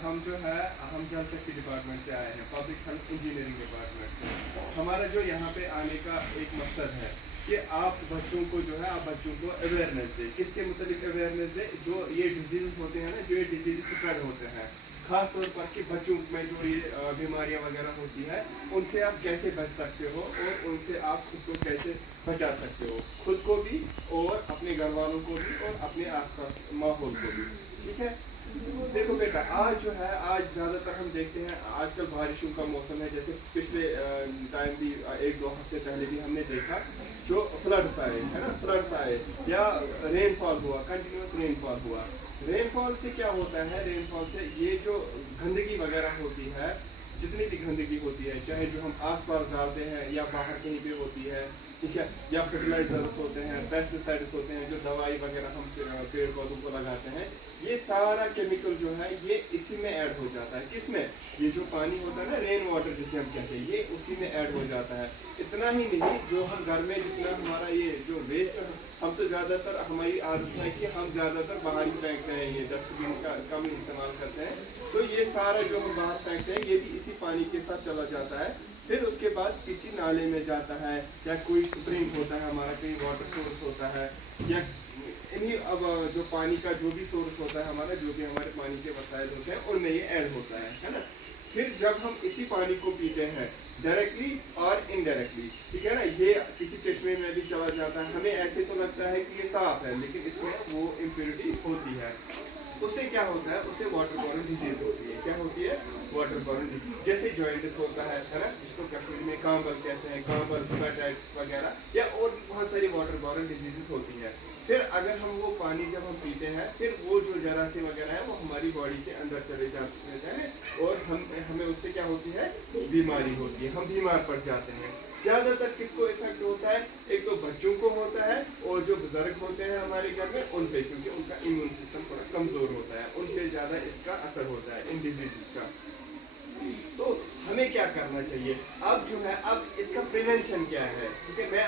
हम जो है हम जल शक्ति डिपार्टमेंट से आए हैं, पब्लिक हेल्थ इंजीनियरिंग डिपार्टमेंट से। हमारा जो यहाँ पे आने का एक मकसद है कि आप बच्चों को जो है आप बच्चों को अवेयरनेस दें। किसके मुताबिक अवेयरनेस दें? जो ये डिजीज होते हैं ना, जो ये डिजीज स्प्रेड होते हैं, खास तौर पर कि बच्चों में जो ये बीमारियां वगैरह होती है, उनसे आप कैसे बच सकते हो और उनसे आप खुद को कैसे बचा सकते हो, खुद को भी और अपने घर वालों को भी और अपने आसपास माहौल को भी। ठीक है, देखो बेटा, आज जो है आज ज़्यादातर हम देखते हैं आजकल बारिशों का मौसम है। जैसे पिछले टाइम भी 1-2 हफ्ते पहले भी हमने देखा जो फ्लड्स आए, है ना, फ्लड्स आए या रेनफॉल हुआ, कंटिन्यूस रेनफॉल हुआ। रेनफॉल से क्या होता है? रेनफॉल से ये जो गंदगी वगैरह होती है, जितनी भी गंदगी होती है, चाहे जो हम आसपास डालते हैं या बाहर कहीं पे होती है, ठीक है, या फर्टिलाइजर्स होते हैं, पेस्टिसाइड्स होते हैं, जो दवाई वगैरह हम पेड़ पौधों को लगाते हैं, ये सारा केमिकल जो है ये इसी में ऐड हो जाता है। किस में? ये जो पानी होता है ना, रेन वाटर जिसे हम कहते हैं, ये उसी में ऐड हो जाता है। इतना ही नहीं, जो हम घर में जितना हमारा ये जो वेस्ट, हम तो ज़्यादातर हमारी आदत है कि हम ज़्यादातर बाहर ही फेंकते हैं, ये डस्टबिन का कम इस्तेमाल करते हैं। तो ये सारा जो हम बाहर फेंकते हैं ये भी इसी पानी के साथ चला जाता है, फिर उसके बाद किसी नाले में जाता है, या कोई स्प्रिंग होता है हमारा, कहीं वाटर सोर्स होता है, या इन्हीं अब जो पानी का जो भी सोर्स होता है हमारा, जो भी हमारे पानी के वसाइल होते हैं, उनमें ये ऐड होता है ना। फिर जब हम इसी पानी को पीते हैं डायरेक्टली और इनडायरेक्टली, ठीक है ना, ये किसी चश्मे में भी चला जाता है, हमें ऐसे तो लगता है कि ये साफ है, लेकिन इसमें वो इम्प्योरिटी होती है। उससे क्या होता है? उससे वाटर बॉर्न डिजीज होती है। क्या होती है? Water borne disease. जैसे जॉइंटिस होता है ना, जिसको कश्मीरी में कांबल कहते हैं, कांबल, हेपेटाइटिस वगैरह, या और भी बहुत सारी वाटर बॉर्न डिजीजेस होती है। फिर अगर हम वो पानी जब हम पीते हैं, फिर वो जो जरासीम वगैरह है वो हमारी बॉडी के अंदर चले जाते हैं, और हमें उससे क्या होती है? बीमारी होती है, हम बीमार पड़ जाते हैं। ज़्यादातर किसको इफेक्ट होता है? एक तो बच्चों को होता है, और जो बुजुर्ग होते हैं हमारे घर में उन पे, क्योंकि उनका इम्यून सिस्टम थोड़ा कमज़ोर होता है, उन पे ज़्यादा इसका असर होता है इन डिजीज़ का। तो हमें क्या करना चाहिए? अब जो है, अब इसका प्रिवेंशन क्या है? ठीक है, मैं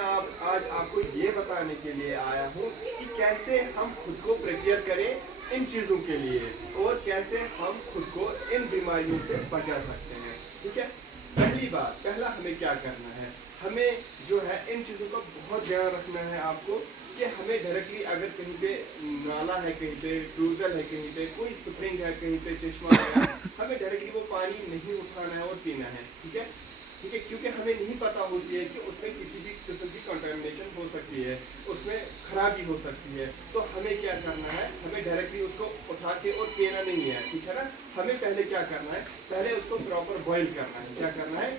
आज आपको ये बताने के लिए आया हूँ कि कैसे हम खुद को प्रिपेयर करें इन चीज़ों के लिए, और कैसे हम खुद को इन बीमारियों से बचा सकते हैं। ठीक है, पहला हमें क्या करना है? हमें जो है इन चीज़ों का बहुत ध्यान रखना है आपको, कि हमें डायरेक्टली अगर कहीं पे नाला है, कहीं पे ट्यूबवेल है, कहीं पे कोई स्प्रिंग है, कहीं पे चश्मा है, हमें डायरेक्टली वो पानी नहीं उठाना है और पीना है। ठीक है, ठीक है, क्योंकि हमें नहीं पता होती है कि उसमें किसी भी किस्म की कंटामिनेशन हो सकती है, उसमें खराबी हो सकती है। तो हमें क्या करना है? हमें डायरेक्टली उसको उठा के और पीना नहीं है, ठीक है ना। हमें पहले क्या करना है? पहले उसको प्रॉपर बॉईल करना है। क्या करना है?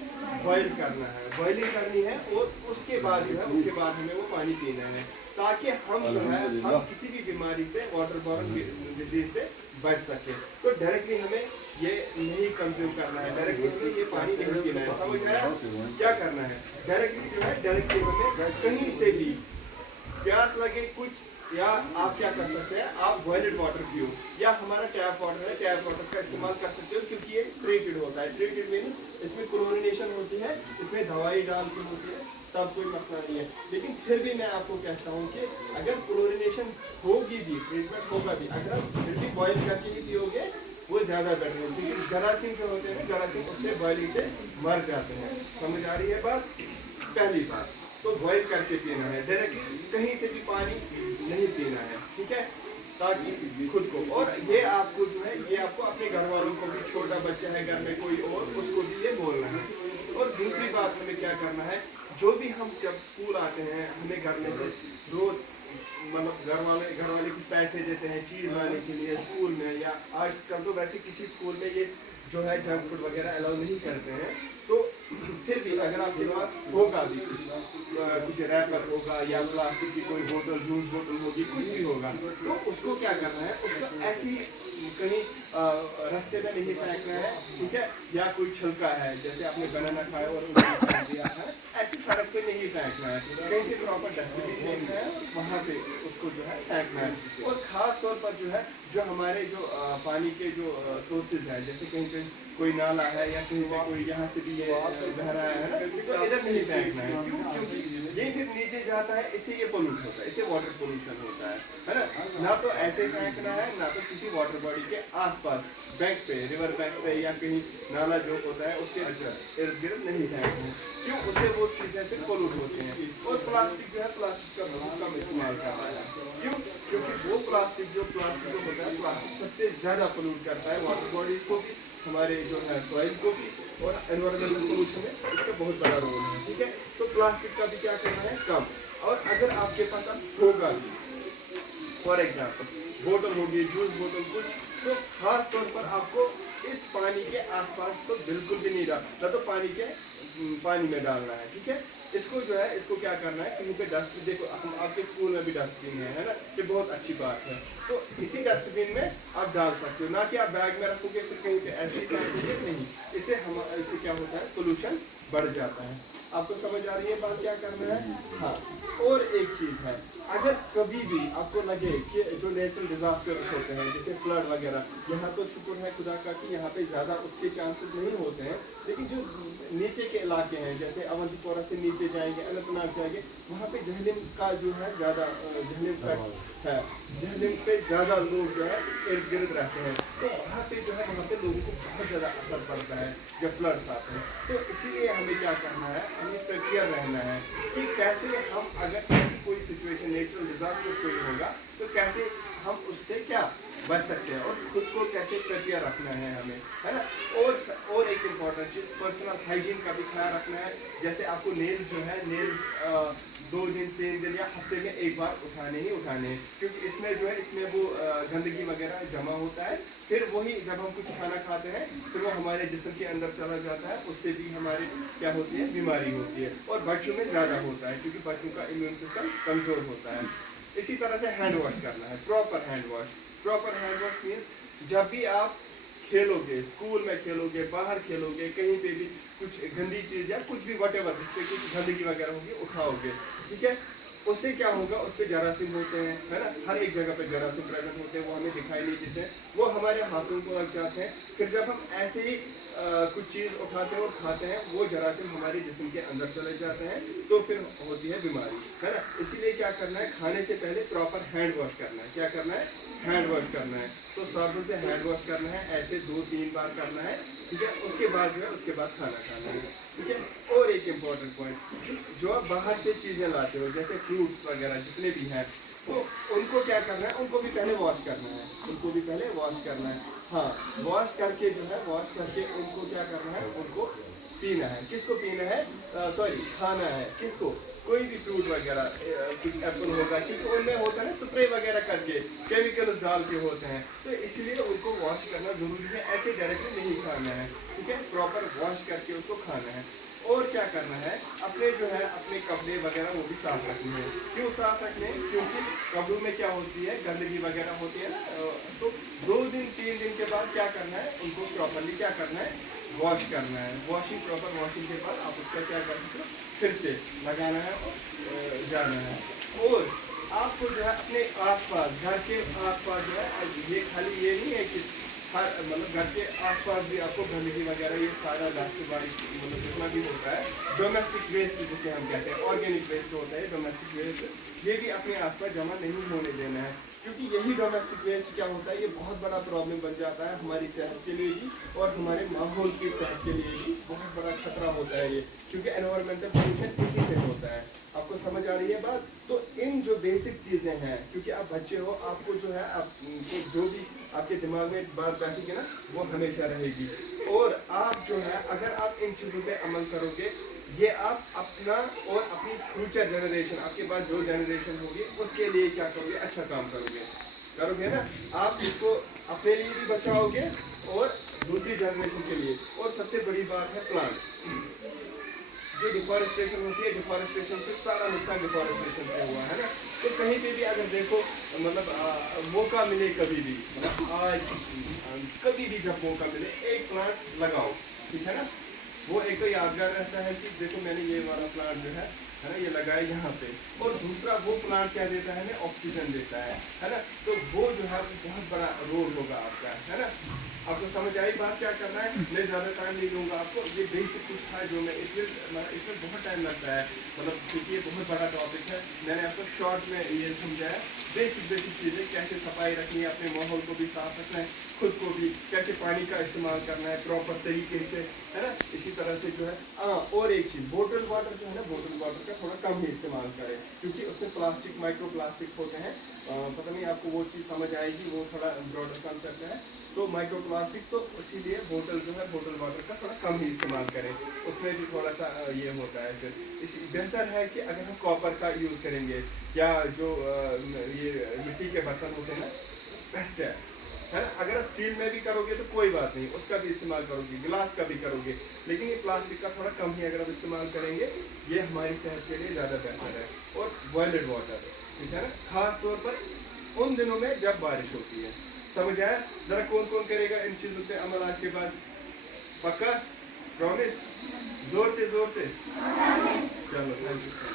बॉईल करना है, बॉइलिंग करनी है, और उसके बाद जो है, उसके बाद हमें वो पानी पीना है, ताकि हम जो है हम किसी भी बीमारी से, वाटर बॉर्न डिजीज से बच सके। तो डायरेक्टली हमें ये नहीं कंज्यूम करना है, डायरेक्टली हमें ये पानी नहीं पीना है। समझ आया? क्या करना है? डायरेक्टली जो है, डायरेक्टली हमें कहीं से भी प्यास लगे कुछ, या आप क्या कर सकते हैं? आप बॉइल्ड वाटर पियो, या हमारा टैप वाटर है, टैप वाटर का इस्तेमाल कर सकते हो, क्योंकि ये ट्रीटेड होता है। ट्रीटेड मीन्स इसमें क्लोरिनेशन होती है, इसमें दवाई डाल के होती है, तब कोई मसला नहीं है। लेकिन फिर भी मैं आपको कहता हूँ कि अगर क्लोरिनेशन होगी भी, ट्रीटमेंट होगा भी, अगर आप फिर भी बॉयल करके ही पियोगे वो ज़्यादा बेटर है, क्योंकि जरासीम जो होते हैं ना, जरासीम उससे बॉइलिंग से मर जाते हैं। समझ आ रही है बात? पहली बात तो बॉयल करके पीना है, डायरेक्टली कहीं से भी पानी नहीं पीना है, ठीक है, ताकि खुद को, और ये आपको जो है, ये आपको अपने घर वालों को भी, छोटा बच्चा है घर में कोई और, उसको भी ये बोलना है। और दूसरी बात हमें क्या करना है? जो भी हम जब स्कूल आते हैं, हमें घर में से रोज मतलब घर वाले कुछ पैसे देते हैं चीज़ लाने के लिए स्कूल में, या आजकल तो वैसे किसी स्कूल में ये जो है जंक फूड वगैरह अलाउ नहीं करते हैं। तो फिर भी अगर आपके पास होगा भी कुछ रैपर होगा, या प्लास्टिक की कोई बोतल, जूस बोतल होगी, कुछ भी होगा, तो उसको क्या करना है? उसको ऐसी कहीं रास्ते में नहीं फेंकना है, ठीक है, या कोई छिलका है, जैसे आपने बनाना खाया और उनको फेंक दिया है, ऐसी सड़क पे नहीं फेंकना है, कहीं पे प्रॉपर डस्टबिन फेंकना है, वहाँ पे उसको जो है फेंकना है। और ख़ास तौर पर जो है, जो हमारे जो पानी के जो सोर्सेज हैं, जैसे कहीं पे कोई नाला है या कहीं पे कोई यहाँ से भी ये बह रहा है ना, तो इधर नहीं फेंकना है। क्यों? क्योंकि ये फिर नीचे जाता है, इससे ये पोल्यूट होता है, इससे वाटर पोल्यूशन होता है ना। ना तो ऐसे फेंकना है, ना तो किसी वाटर बॉडी के आसपास बैंक पे, रिवर बैंक पे या कहीं नाला जो होता है उसके इर्द गिर्द नहीं फेंकना है। क्यों? उससे वो चीज़ें फिर पोल्यूट होते हैं। और प्लास्टिक जो है, प्लास्टिक का बहुत कम इस्तेमाल करना है। क्यों? क्योंकि वो प्लास्टिक जो होता है, प्लास्टिक सबसे ज़्यादा पोल्यूट करता है वाटर बॉडीज को भी, हमारे जो है सॉइल को भी, और एनवायरमेंटल पोल्यूशन में इसका बहुत बड़ा रोल है। ठीक है, तो प्लास्टिक का भी क्या करना है, कम। और अगर आपके पास अब होगा भी, फॉर एग्जाम्पल बोतल होगी, जूस बोतल कुछ, तो खास तौर पर आपको इस पानी के आसपास तो बिल्कुल भी नहीं डालना, तो पानी में डालना है। ठीक है, इसको जो है, इसको क्या करना है, कहीं पे डस्टबिन, देखो हम आपके स्कूल में भी डस्टबिन है ना, ये बहुत अच्छी बात है। तो इसी डस्टबिन में आप डाल सकते हो, ना कि आप बैग में रखोगे फिर कहीं पे ऐसे ही फेंकोगे, नहीं। इससे क्या होता है, पोल्यूशन बढ़ जाता है। आपको समझ आ रही है बात, क्या करना है? हाँ, और एक चीज़ है, अगर कभी भी आपको लगे कि जो नेचुरल डिजास्टर्स होते हैं जैसे फ्लड वगैरह, यहाँ तो शुक्र है खुदा का कि यहाँ पे ज़्यादा उसके चांसेस नहीं होते हैं, लेकिन जो नीचे के इलाके हैं जैसे अवंतीपोरा से नीचे जाएंगे, अनंतनाग जाएंगे, वहाँ पे जहलिम का जो है ज़्यादा, जहलिम का है, जहलिम पे ज़्यादा लोग जो है इर्द गिर्द रहते हैं, तो वहाँ पे जो है, वहाँ पे लोगों को बहुत ज़्यादा असर पड़ता है जब फ्लड्स आते हैं। तो इसीलिए हमें क्या करना है, हमें प्रिपेयर रहना है कि कैसे हम, अगर ऐसी कोई सिचुएशन, नेचुरल डिजास्टर कोई होगा, तो कैसे हम उससे क्या बच सकते हैं, और खुद को कैसे प्रिपेयर रखना है हमें, है ना। और एक इम्पॉर्टेंट चीज़, पर्सनल हाइजीन का भी ख्याल रखना है। जैसे आपको नेल्स जो है, नेल्स 2 दिन 3 दिन या हफ्ते में एक बार उठाने ही उठाने हैं, क्योंकि इसमें जो है, इसमें वो गंदगी वगैरह जमा होता है, फिर वही जब हम कुछ खाना खाते हैं फिर वो हमारे जिस्म के अंदर चला जाता है, उससे भी हमारे क्या होती है, बीमारी होती है। और बच्चों में ज़्यादा होता है क्योंकि बच्चों का इम्यून सिस्टम कमज़ोर होता है। इसी तरह से हैंड वॉश करना है, proper hand wash. Proper hand wash means जब भी आप खेलोगे, स्कूल में खेलोगे, बाहर खेलोगे, कहीं पे भी कुछ गंदी चीज़ या कुछ भी वटेवर जिससे कुछ गंदगी वगैरह होगी उठाओगे, ठीक है, उससे क्या होगा, उस पर जरासीम होते हैं, है ना, हर एक जगह पे जरासीम प्रेजेंट होते हैं, वो हमें दिखाई नहीं देते, वो हमारे हाथों को लग जाते हैं। फिर जब हम ऐसे ही कुछ चीज़ उठाते हैं और खाते हैं, वो जरासीम हमारे जिस्म के अंदर चले जाते हैं, तो फिर होती है बीमारी, है ना। इसीलिए क्या करना है, खाने से पहले प्रॉपर हैंड वॉश करना है। क्या करना है, हैंड वॉश करना है। तो साबुन से हैंड वॉश करना है, ऐसे 2-3 बार करना है, ठीक है। उसके बाद जो है, उसके बाद खाना खाना है, ठीक है। और एक इम्पॉर्टेंट पॉइंट, जो आप बाहर से चीज़ें लाते हो जैसे फ्रूट्स वगैरह जितने भी हैं, तो उनको क्या करना है, उनको भी पहले वॉश करना है, उनको भी पहले वॉश करना है। हाँ, वॉश करके जो है, वॉश करके उनको क्या करना है, उनको पीना है। किसको पीना है, सॉरी खाना है, किसको, कोई भी फ्रूट वगैरह, कुछ एप्पल होगा, क्योंकि उनमें होता है ना स्प्रे वगैरह करके, केमिकल्स डाल के होते हैं, तो इसलिए उनको वॉश करना ज़रूरी है, ऐसे डायरेक्टली नहीं खाना है, ठीक है, प्रॉपर वॉश करके उसको खाना है। और क्या करना है, अपने जो है, अपने कपड़े वगैरह वो भी साफ रखने हैं। क्यों साफ रखने हैं, क्योंकि कपड़ों में क्या होती है, गंदगी वगैरह होती है ना, तो 2 दिन 3 दिन के बाद क्या करना है, उनको प्रॉपरली क्या करना है, वॉश करना है। वॉशिंग, प्रॉपर वॉशिंग के बाद आप उसका क्या कर सकते हो, फिर से लगाना है और जाना है। और आपको जो है अपने आसपास, घर के आसपास जो है, ये खाली ये नहीं है कि हर, मतलब घर के आसपास भी आपको गंदगी वगैरह ये सारा लास्ट बारी, मतलब जितना भी होता है, डोमेस्टिक वेस्ट जिसे हम कहते हैं, ऑर्गेनिक वेस्ट होता है, डोमेस्टिक वेस्ट, ये भी अपने आसपास जमा नहीं होने देना है, क्योंकि यही डोमेस्टिक वेस्ट क्या होता है, ये बहुत बड़ा प्रॉब्लम बन जाता है हमारी सेहत के लिए भी, और हमारे माहौल की सेहत के लिए भी बहुत बड़ा खतरा होता है ये, क्योंकि एनवायरमेंटल पोल्यूशन इसी से होता है। आपको समझ आ रही है बात। तो इन जो बेसिक चीज़ें हैं, क्योंकि आप बच्चे हो, आपको जो है, आपको जो भी आपके दिमाग में बात बैठेगी ना, वो हमेशा रहेगी। और आप जो है, अगर आप इन चीज़ों पे अमल करोगे, ये आप अपना और अपनी फ्यूचर जनरेशन, आपके पास जो जनरेशन होगी उसके लिए क्या करोगे, अच्छा काम करोगे ना। आप इसको अपने लिए भी बचाओगे और दूसरी जनरेशन के लिए। और सबसे बड़ी बात है प्लांट, जो डिफॉरेस्टेशन होती है, डिफॉरेस्टेशन से सारा नुकसान डिफॉरेस्टेशन से हुआ है ना। तो कहीं पे भी अगर देखो, मतलब मौका मिले कभी भी, आज कभी भी जब मौका मिले, एक प्लांट लगाओ, ठीक है ना। वो एक तो यादगार रहता है कि देखो मैंने ये वाला प्लांट जो है ना, ये लगाया यहाँ पे। और दूसरा वो प्लांट क्या देता है हमें, ऑक्सीजन देता है ना। तो वो जो है बहुत बड़ा रोल होगा आपका, है ना। आपको समझ आई बात क्या करना है। मैं ज़्यादा टाइम नहीं दूंगा आपको, ये बेसिक कुछ था जो मैं इसमें बहुत टाइम लगता है, मतलब क्योंकि ये बहुत बड़ा टॉपिक है। मैंने आपको शॉर्ट में ये समझाया बेसिक चीज़ें, कैसे सफाई रखनी है, अपने माहौल को भी साफ रखना है, खुद को भी कैसे पानी का इस्तेमाल करना है प्रॉपर तरीके से, है ना। इसी तरह से जो है हाँ, और एक चीज़ बोतल वाटर जो है ना, बोतल वाटर का थोड़ा कम ही इस्तेमाल करें, क्योंकि उसमें प्लास्टिक माइक्रो प्लास्टिक होते हैं। पता नहीं आपको वो चीज़ समझ आएगी, वो थोड़ा ब्रॉडर कॉन्सेप्ट है। तो माइक्रो प्लास्टिक, तो इसीलिए बोतल जो है बोतल वाटर का थोड़ा कम ही इस्तेमाल करें, उसमें भी थोड़ा सा ये होता है। फिर बेहतर है कि अगर हम कॉपर का यूज़ करेंगे या जो ये मिट्टी के बर्तन होते हैं ना, बेस्ट है ना। अगर आप स्टील में भी करोगे तो कोई बात नहीं, उसका भी इस्तेमाल करोगे, गिलास का भी करोगे, लेकिन ये प्लास्टिक का थोड़ा कम ही अगर आप इस्तेमाल करेंगे, ये हमारी सेहत के लिए ज़्यादा बेहतर है। और बॉयल्ड वाटर, ठीक है ना, खास तौर पर उन दिनों में जब बारिश होती है। समझ आया। जरा कौन कौन करेगा इन चीज़ों पे अमल आज के बाद, पक्का, प्रॉमिस, जोर से चलो, थैंक यू।